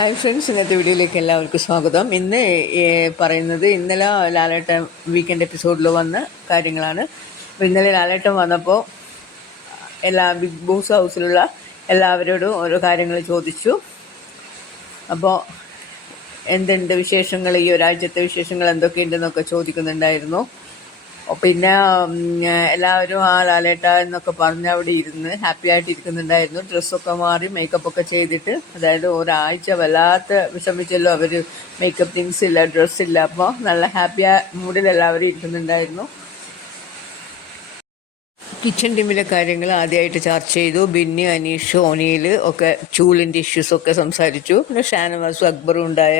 Hi friends ഇന്നത്തെ വീഡിയോയിലേക്ക് എല്ലാവർക്കും സ്വാഗതം. ഇന്ന് പറയുന്നത് ഇന്നലെ ലാലേട്ടൻ വീക്കെൻഡ് എപ്പിസോഡിൽ വന്ന കാര്യങ്ങളാണ്. അപ്പോൾ ഇന്നലെ ലാലേട്ടൻ വന്നപ്പോൾ എല്ലാ ബിഗ് ബോസ് ഹൗസിലുള്ള എല്ലാവരോടും ഓരോ കാര്യങ്ങൾ ചോദിച്ചു. അപ്പോൾ എന്തുണ്ട് വിശേഷങ്ങൾ? ഈ ഒരാഴ്ചത്തെ വിശേഷങ്ങൾ എന്തൊക്കെയുണ്ടെന്നൊക്കെ ചോദിക്കുന്നുണ്ടായിരുന്നു. പിന്നെ എല്ലാവരും ആ ലാലേട്ട എന്നൊക്കെ പറഞ്ഞ് അവിടെ ഇരുന്ന് ഹാപ്പി ആയിട്ട് ഇരിക്കുന്നുണ്ടായിരുന്നു ഡ്രസ്സൊക്കെ മാറി മേക്കപ്പ് ഒക്കെ ചെയ്തിട്ട്. അതായത് ഒരാഴ്ച വല്ലാത്ത വിഷമിച്ചല്ലോ അവർ മേക്കപ്പ് തിങ്സ് ഇല്ല ഡ്രസ് ഇല്ല. അപ്പോൾ നല്ല ഹാപ്പി മൂഡിൽ എല്ലാവരും ഇരിക്കുന്നുണ്ടായിരുന്നു കിച്ചൺ ടീമിലെ കാര്യങ്ങൾ ആദ്യമായിട്ട് ചർച്ച ചെയ്തു. ബിന്നി അനീഷ് ഓനിയിൽ ഒക്കെ ചൂലിന്റെ ഇഷ്യൂസൊക്കെ സംസാരിച്ചു. പിന്നെ ഷാനവാസും അക്ബറും ഉണ്ടായ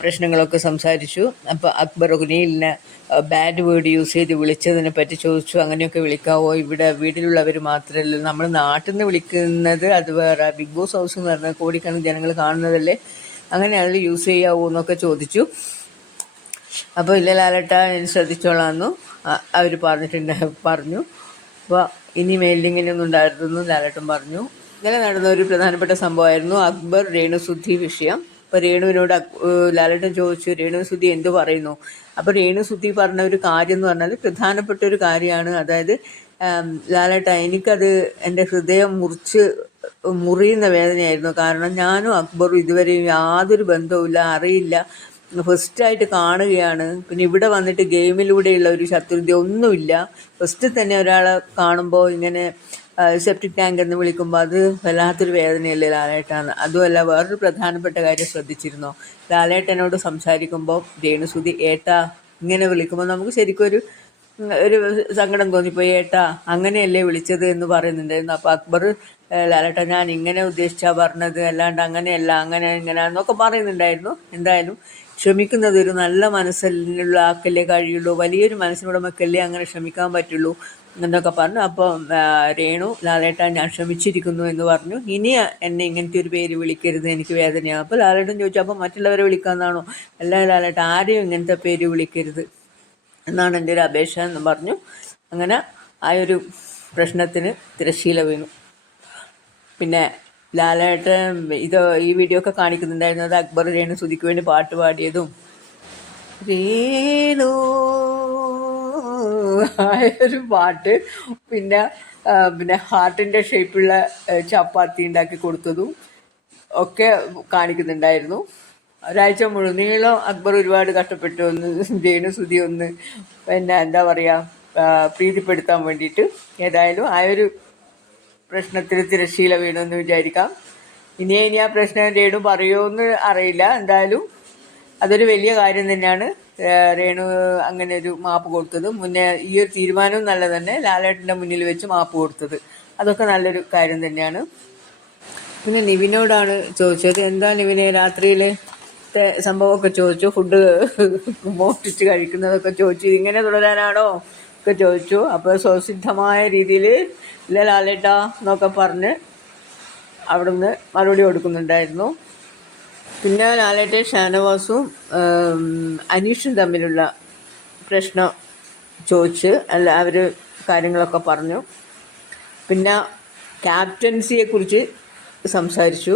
പ്രശ്നങ്ങളൊക്കെ സംസാരിച്ചു. അപ്പോൾ അക്ബർ ഒനീലിനെ ബാഡ് വേർഡ് യൂസ് ചെയ്ത് വിളിച്ചതിനെ പറ്റി ചോദിച്ചു. അങ്ങനെയൊക്കെ വിളിക്കാവോ? ഇവിടെ വീട്ടിലുള്ളവർ മാത്രമല്ല? നമ്മൾ നാട്ടിൽ നിന്ന് വിളിക്കുന്നത് അത് വേറെ. ബിഗ് ബോസ് ഹൗസ് എന്ന് പറഞ്ഞാൽ കോടിക്കണക്കിന് ജനങ്ങൾ കാണുന്നതല്ലേ? അങ്ങനെ അതിൽ യൂസ് ചെയ്യാവോ എന്നൊക്കെ ചോദിച്ചു. അപ്പോൾ ഇല്ല ലാലട്ട ഞാൻ ശ്രദ്ധിച്ചോളാമെന്നു അവർ പറഞ്ഞിട്ടുണ്ട് പറഞ്ഞു. അപ്പോൾ ഇനി മെയിലിങ്ങിനൊന്നും ഉണ്ടായിരുന്നു ലാലട്ടൻ പറഞ്ഞു. ഇന്നലെ നടന്ന ഒരു പ്രധാനപ്പെട്ട സംഭവമായിരുന്നു അക്ബർ രേണുസുദ്ധി വിഷയം. അപ്പോൾ രേണുവിനോട് ലാലട്ടൻ ചോദിച്ചു ലാലേട്ടൻ ചോദിച്ചു എന്ത് പറയുന്നു? അപ്പോൾ സുധി പറഞ്ഞ ഒരു കാര്യം എന്ന് പറഞ്ഞാൽ പ്രധാനപ്പെട്ട ഒരു കാര്യമാണ്. അതായത് ലാലേട്ട എനിക്കത് എന്റെ ഹൃദയം മുറിച്ച് മുറിയുന്ന വേദനയായിരുന്നു. കാരണം ഞാനും അക്ബറും ഇതുവരെയും യാതൊരു ബന്ധവുമില്ല അറിയില്ല. ഫസ്റ്റായിട്ട് കാണുകയാണ്. പിന്നെ ഇവിടെ വന്നിട്ട് ഗെയിമിലൂടെയുള്ള ഒരു ശത്രുത ഒന്നുമില്ല. ഫസ്റ്റ് തന്നെ ഒരാളെ കാണുമ്പോൾ ഇങ്ങനെ സെപ്റ്റിക് ടാങ്ക് എന്ന് വിളിക്കുമ്പോൾ അത് വല്ലാത്തൊരു വേദനയല്ലേ ലാലേട്ടാണ്. അതുമല്ല വേറൊരു പ്രധാനപ്പെട്ട കാര്യം ശ്രദ്ധിച്ചിരുന്നോ? ലാലേട്ടനോട് സംസാരിക്കുമ്പോൾ രേണുസുതി ഏട്ടാ ഇങ്ങനെ വിളിക്കുമ്പോൾ നമുക്ക് ശരിക്കും ഒരു ഒരു സങ്കടം തോന്നിപ്പോയി. ഏട്ടാ അങ്ങനെയല്ലേ വിളിച്ചത്? എന്ന് പറയുന്നുണ്ടായിരുന്നു. അപ്പോൾ അക്ബർ ലാലേട്ട ഞാൻ ഇങ്ങനെ ഉദ്ദേശിച്ചാ പറഞ്ഞത്. അല്ലാണ്ട് അങ്ങനെയല്ല അങ്ങനെ ഇങ്ങനെ എന്നൊക്കെ പറയുന്നുണ്ടായിരുന്നു. എന്തായാലും ക്ഷമിക്കുന്നത് ഒരു നല്ല മനസ്സിലുള്ള ആക്കല്ലേ കഴിയുള്ളൂ. വലിയൊരു മനസ്സിനുടമക്കല്ലേ അങ്ങനെ ക്ഷമിക്കാൻ പറ്റുള്ളൂ. എന്നൊക്കെ പറഞ്ഞു. അപ്പോൾ രേണു ലാലേട്ട ഞാൻ ക്ഷമിച്ചിരിക്കുന്നു എന്ന് പറഞ്ഞു. ഇനി എന്നെ ഇങ്ങനത്തെ ഒരു പേര് വിളിക്കരുത് എനിക്ക് വേദനയാണ് അപ്പോൾ ലാലേട്ടൻ ചോദിച്ചു അപ്പോൾ മറ്റുള്ളവരെ വിളിക്കാമെന്നാണോ അല്ല ലാലേട്ട ആരെയും ഇങ്ങനത്തെ പേര് വിളിക്കരുത് എന്നാണ് എന്റെ ഒരു അപേക്ഷ എന്ന് പറഞ്ഞു. അങ്ങനെ ആ ഒരു പ്രശ്നത്തിന് തിരശ്ശീല വീണു. പിന്നെ ലാലേട്ടൻ ഇത് ഈ വീഡിയോ ഒക്കെ കാണിക്കുന്നുണ്ടായിരുന്നത് അക്ബർ രേണു സുതിക്ക് വേണ്ടി പാട്ട് പാടിയതും. രേണു ഒരു പാട്ട്. പിന്നെ പിന്നെ ഹാർട്ടിന്റെ ഷേപ്പുള്ള ചപ്പാത്തി ഉണ്ടാക്കി കൊടുത്തതും ഒക്കെ കാണിക്കുന്നുണ്ടായിരുന്നു. ഒരാഴ്ച മുഴുവൻ നീളം അക്ബർ ഒരുപാട് കഷ്ടപ്പെട്ടു ഒന്ന് രേണു സുതി ഒന്ന് പിന്നെ എന്താ പറയുക പ്രീതിപ്പെടുത്താൻ വേണ്ടിയിട്ട് ഏതായാലും ആ ഒരു പ്രശ്നത്തിൽ തിരശ്ശീല വീണെന്ന് വിചാരിക്കാം. ഇനി ഇനി ആ പ്രശ്നം രേണു പറയുമോയെന്ന് അറിയില്ല. എന്തായാലും അതൊരു വലിയ കാര്യം തന്നെയാണ്. രേണു അങ്ങനെ ഒരു മാപ്പ് കൊടുത്തത്. മുന്നേ ഈ ഒരു തീരുമാനവും നല്ല തന്നെ ലാലേട്ടന്റെ മുന്നിൽ വെച്ച് മാപ്പ് കൊടുത്തത്. അതൊക്കെ നല്ലൊരു കാര്യം തന്നെയാണ്. പിന്നെ നിവിനോടാണ് ചോദിച്ചത്. എന്താ നിവിനെ രാത്രിയിൽ സംഭവമൊക്കെ ചോദിച്ചു. ഫുഡ് മോഷ്ടിച്ച് കഴിക്കുന്നതൊക്കെ ചോദിച്ചു. ഇങ്ങനെ തുടരാനാണോ? ഒക്കെ ചോദിച്ചു. അപ്പോൾ സ്വസിദ്ധമായ രീതിയിൽ ഇല്ല ലാലേട്ടാ എന്നൊക്കെ പറഞ്ഞ് അവിടുന്ന് മറുപടി കൊടുക്കുന്നുണ്ടായിരുന്നു. പിന്നെ ലാലേട്ടെ ഷാനവാസും അനീഷും തമ്മിലുള്ള പ്രശ്നം ചോദിച്ച് അല്ല അവർ കാര്യങ്ങളൊക്കെ പറഞ്ഞു. പിന്നെ ക്യാപ്റ്റൻസിയെക്കുറിച്ച് സംസാരിച്ചു.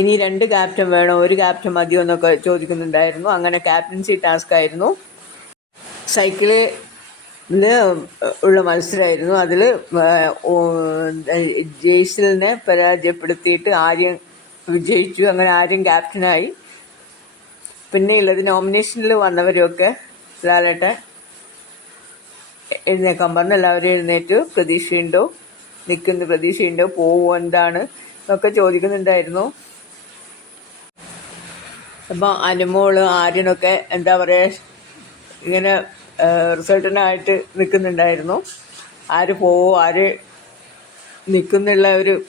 ഇനി രണ്ട് ക്യാപ്റ്റൻ വേണോ ഒരു ക്യാപ്റ്റൻ മതിയോ എന്നൊക്കെ ചോദിക്കുന്നുണ്ടായിരുന്നു. അങ്ങനെ ക്യാപ്റ്റൻസി ടാസ്ക് ആയിരുന്നു. സൈക്കിൾ ഉള്ള മത്സരമായിരുന്നു അതിൽ ജെയ്സലിനെ പരാജയപ്പെടുത്തിയിട്ട് ആര്യൻ വിജയിച്ചു. അങ്ങനെ ആരും ക്യാപ്റ്റനായി. പിന്നെ ഉള്ളത് നോമിനേഷനിൽ വന്നവരൊക്കെ ലാലേട്ടൻ എഴുന്നേക്കാൻ പറഞ്ഞു. എല്ലാവരും എഴുന്നേറ്റു. പ്രതീക്ഷയുണ്ടോ? നിൽക്കുന്ന. പ്രതീക്ഷയുണ്ടോ? പോവോ? എന്താണ്? എന്നൊക്കെ ചോദിക്കുന്നുണ്ടായിരുന്നു. അപ്പം അനുമോൾ ആര്യനൊക്കെ എന്താ പറയുക ഇങ്ങനെ റിസൾട്ടിനായിട്ട് നിൽക്കുന്നുണ്ടായിരുന്നു. ആര് പോവോ? ആര് നിൽക്കുന്നുള്ള ഒരു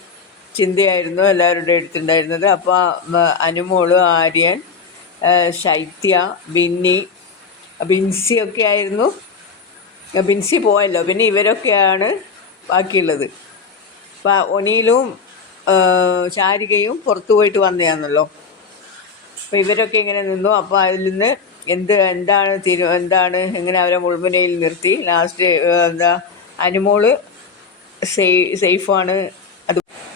ചിന്തയായിരുന്നു എല്ലാവരുടെ അടുത്തുണ്ടായിരുന്നത്. അപ്പോൾ അനുമോൾ ആര്യൻ ശൈത്യ ബിന്നി ബിൻസി ഒക്കെ ആയിരുന്നു. ബിൻസി പോയല്ലോ. പിന്നെ ഇവരൊക്കെയാണ് ബാക്കിയുള്ളത്. അപ്പോൾ ഒനിയിലും ചാരികയും പുറത്തു പോയിട്ട് വന്നതാണല്ലോ അപ്പോൾ ഇവരൊക്കെ ഇങ്ങനെ നിന്നു. അപ്പോൾ അതിൽ നിന്ന് എന്ത് എന്താണ് തീരു എന്താണ് എങ്ങനെ അവരെ മുൾമുനയിൽ നിർത്തി. ലാസ്റ്റ് എന്താ അനുമോൾ സേഫാണ്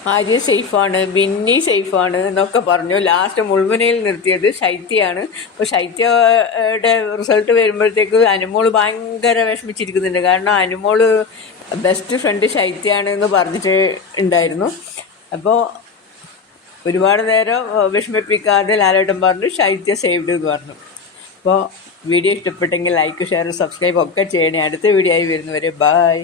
ആര്യ സേഫാണ് ബിന്നി സേഫാണ് എന്നൊക്കെ പറഞ്ഞു. ലാസ്റ്റ് മുൾമുനയിൽ നിർത്തിയത് ശൈത്യയാണ്. അപ്പോൾ ശൈത്യയുടെ റിസൾട്ട് വരുമ്പോഴത്തേക്ക് അനുമോൾ ഭയങ്കര വിഷമിച്ചിരിക്കുന്നുണ്ട്. കാരണം അനുമോൾ ബെസ്റ്റ് ഫ്രണ്ട് ശൈത്യാണ് എന്ന് പറഞ്ഞിട്ട് ഉണ്ടായിരുന്നു. അപ്പോൾ ഒരുപാട് നേരം വിഷമിപ്പിക്കാതെ ലാലേട്ടൻ പറഞ്ഞു ശൈത്യ സേവ്ഡ് എന്ന് പറഞ്ഞു. അപ്പോൾ വീഡിയോ ഇഷ്ടപ്പെട്ടെങ്കിൽ ലൈക്ക് ഷെയർ സബ്സ്ക്രൈബ് ഒക്കെ ചെയ്യണേ. അടുത്ത വീഡിയോ ആയി വരുന്നവരെ ബായ്